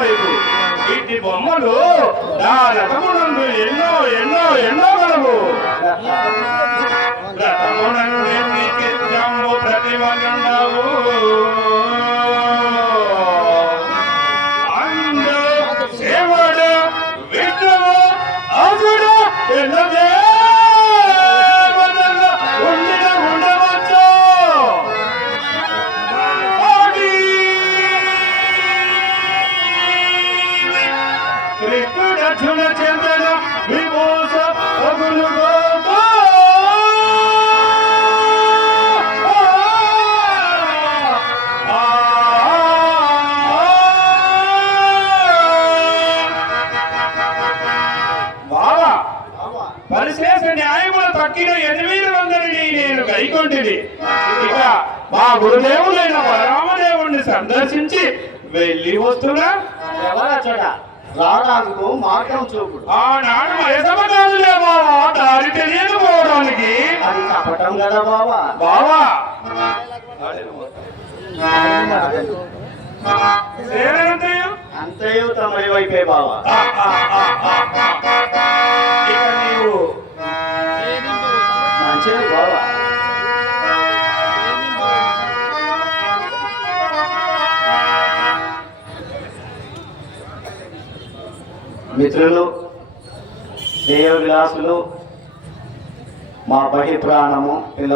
వైపు. ఇట్టి బొమ్మలు నా రథమునందు ఎన్నో ఎన్నో ఎన్నో గలవు రథమునందు ఎన్ని కృష్ణుడు చెందన విమోస పగులు బావా పరిశేష న్యాయముల తక్కిన ఎనిమిది వందలని నేను గైకొంటిని. ఇక మా గురుదేవులైన బలరామదేవుణ్ణి సందర్శించి వెళ్ళి వస్తున్నా? ఎవరచట రావడానికి మార్గం చూపుడు. ఆనాడు వయసమ కాదులే బావా దారి తెలియకపోవడానికి అది తప్పటం కదా బావా. బావా. అంతయు తమరి వైపే బావా. మిత్రులు దేవ విలాసులు మా బహి ప్రాణము పిల్ల